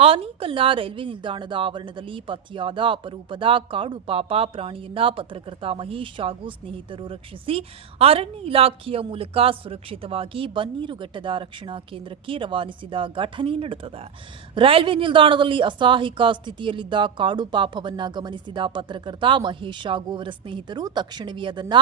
ಆನೇಕಲ್ನ railway ನಿಲ್ದಾಣದ ಆವರಣದಲ್ಲಿ ಪತ್ತೆಯಾದ ಅಪರೂಪದ ಕಾಡು ಪಾಪ ಪ್ರಾಣಿಯನ್ನ ಪತ್ರಕರ್ತ ಮಹೇಶ್ ಹಾಗೂ ಸ್ನೇಹಿತರು ರಕ್ಷಿಸಿ ಅರಣ್ಯ ಇಲಾಖೆಯ ಮೂಲಕ ಸುರಕ್ಷಿತವಾಗಿ ಬನ್ನೀರುಘಟ್ಟದ ರಕ್ಷಣಾ ಕೇಂದ್ರಕ್ಕೆ ರವಾನಿಸಿದ ಘಟನೆ ನಡೆದಿದೆ. ರೈಲ್ವೆ ನಿಲ್ದಾಣದಲ್ಲಿ ಅಸಹಾಯಕ ಸ್ಥಿತಿಯಲ್ಲಿದ್ದ ಕಾಡು ಪಾಪವನ್ನ ಗಮನಿಸಿದ ಪತ್ರಕರ್ತ ಮಹೇಶ್ ಹಾಗೂ ಅವರ ಸ್ನೇಹಿತರು ತಕ್ಷಣವೇ ಅದನ್ನ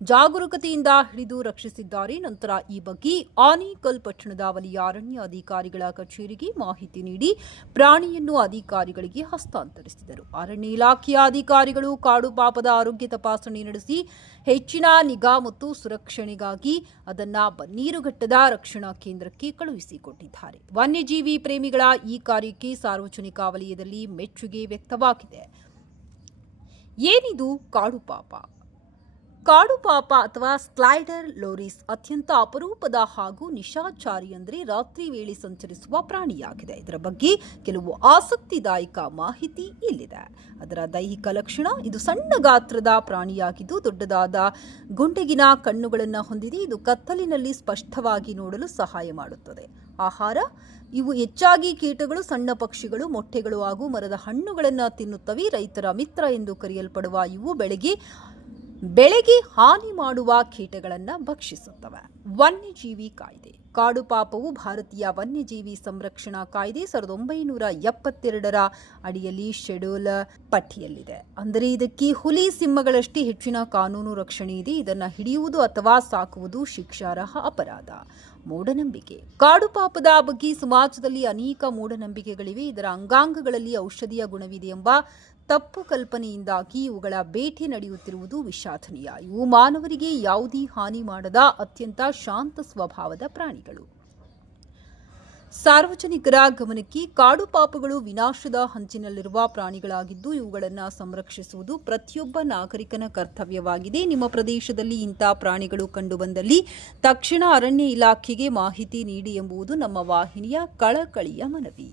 ಜಾಗರೂಕತೆಯಿಂದ ಹಿಡಿದು ರಕ್ಷಿಸಿದ್ದಾರೆ. ನಂತರ ಈ ಬಗ್ಗೆ ಆನೇಕಲ್ ಪಟ್ಟಣದ ವಲಯ ಅರಣ್ಯ ಅಧಿಕಾರಿಗಳ ಕಚೇರಿಗೆ ಮಾಹಿತಿ ನೀಡಿ ಪ್ರಾಣಿಯನ್ನು ಅಧಿಕಾರಿಗಳಿಗೆ ಹಸ್ತಾಂತರಿಸಿದರು. ಅರಣ್ಯ ಇಲಾಖೆಯ ಅಧಿಕಾರಿಗಳು ಕಾಡು ಪಾಪದ ಆರೋಗ್ಯ ತಪಾಸಣೆ ನಡೆಸಿ ಹೆಚ್ಚಿನ ನಿಗಾ ಮತ್ತು ಸುರಕ್ಷಣೆಗಾಗಿ ಅದನ್ನ ಬನ್ನೀರುಘಟ್ಟದ ರಕ್ಷಣಾ ಕೇಂದ್ರಕ್ಕೆ ಕಳುಹಿಸಿಕೊಟ್ಟಿದ್ದಾರೆ. ವನ್ಯಜೀವಿ ಪ್ರೇಮಿಗಳ ಈ ಕಾರ್ಯಕ್ಕೆ ಸಾರ್ವಜನಿಕ ವಲಯದಲ್ಲಿ ಮೆಚ್ಚುಗೆ ವ್ಯಕ್ತವಾಗಿದೆ. ಏನಿದು ಕಾಡು ಪಾಪ? ಕಾಡು ಪಾಪ ಅಥವಾ ಸ್ಲೈಡರ್ ಲೋರಿಸ್ ಅತ್ಯಂತ ಅಪರೂಪದ ಹಾಗೂ ನಿಶಾಚಾರಿ ಅಂದರೆ ರಾತ್ರಿ ವೇಳೆ ಸಂಚರಿಸುವ ಪ್ರಾಣಿಯಾಗಿದೆ. ಇದರ ಬಗ್ಗೆ ಕೆಲವು ಆಸಕ್ತಿದಾಯಕ ಮಾಹಿತಿ ಇಲ್ಲಿದೆ. ಅದರ ದೈಹಿಕ ಲಕ್ಷಣ: ಇದು ಸಣ್ಣ ಗಾತ್ರದ ಪ್ರಾಣಿಯಾಗಿದ್ದು ದೊಡ್ಡದಾದ ಗುಂಡೆಗಿನ ಕಣ್ಣುಗಳನ್ನು ಹೊಂದಿದೆ. ಇದು ಕತ್ತಲಿನಲ್ಲಿ ಸ್ಪಷ್ಟವಾಗಿ ನೋಡಲು ಸಹಾಯ ಮಾಡುತ್ತದೆ. ಆಹಾರ: ಇವು ಹೆಚ್ಚಾಗಿ ಕೀಟಗಳು, ಸಣ್ಣ ಪಕ್ಷಿಗಳು, ಮೊಟ್ಟೆಗಳು ಹಾಗೂ ಮರದ ಹಣ್ಣುಗಳನ್ನು ತಿನ್ನುತ್ತವೆ. ರೈತರ ಮಿತ್ರ ಎಂದು ಕರೆಯಲ್ಪಡುವ ಇವು ಬೆಳೆಗೆ ಹಾನಿ ಮಾಡುವ ಕೀಟಗಳನ್ನು ಭಕ್ಷಿಸುತ್ತವೆ. ವನ್ಯಜೀವಿ ಕಾಯ್ದೆ: ಕಾಡು ಪಾಪವು ಭಾರತೀಯ ವನ್ಯಜೀವಿ ಸಂರಕ್ಷಣಾ ಕಾಯ್ದೆ 1972ರ ಅಡಿಯಲ್ಲಿ ಶೆಡ್ಯೂಲ್ ಪಟ್ಟಿಯಲ್ಲಿದೆ. ಅಂದರೆ ಇದಕ್ಕೆ ಹುಲಿ, ಸಿಂಹಗಳಷ್ಟೇ ಹೆಚ್ಚಿನ ಕಾನೂನು ರಕ್ಷಣೆ ಇದೆ. ಇದನ್ನು ಹಿಡಿಯುವುದು ಅಥವಾ ಸಾಕುವುದು ಶಿಕ್ಷಾರ್ಹ ಅಪರಾಧ. ಮೂಢನಂಬಿಕೆ: ಕಾಡು ಪಾಪದ ಬಗ್ಗೆ ಸಮಾಜದಲ್ಲಿ ಅನೇಕ ಮೂಢನಂಬಿಕೆಗಳಿವೆ. ಇದರ ಅಂಗಾಂಗಗಳಲ್ಲಿ ಔಷಧೀಯ ಗುಣವಿದೆ ಎಂಬ ತಪ್ಪು ಕಲ್ಪನೆಯಿಂದಾಗಿ ಇವುಗಳ ಬೇಟೆ ನಡೆಯುತ್ತಿರುವುದು ವಿಷಾದನೀಯ. ಇವು ಮಾನವರಿಗೆ ಯಾವುದೇ ಹಾನಿ ಮಾಡದ ಅತ್ಯಂತ ಶಾಂತ ಸ್ವಭಾವದ ಪ್ರಾಣಿಗಳು. ಸಾರ್ವಜನಿಕರ ಗಮನಕ್ಕೆ: ಕಾಡು ಪಾಪಗಳು ವಿನಾಶದ ಹಂಚಿನಲ್ಲಿರುವ ಪ್ರಾಣಿಗಳಾಗಿದ್ದು ಇವುಗಳನ್ನು ಸಂರಕ್ಷಿಸುವುದು ಪ್ರತಿಯೊಬ್ಬ ನಾಗರಿಕನ ಕರ್ತವ್ಯವಾಗಿದೆ. ನಿಮ್ಮ ಪ್ರದೇಶದಲ್ಲಿ ಇಂಥ ಪ್ರಾಣಿಗಳು ಕಂಡುಬಂದಲ್ಲಿ ತಕ್ಷಣ ಅರಣ್ಯ ಇಲಾಖೆಗೆ ಮಾಹಿತಿ ನೀಡಿ ಎಂಬುದು ನಮ್ಮ ವಾಹಿನಿಯ ಕಳಕಳಿಯ ಮನವಿ.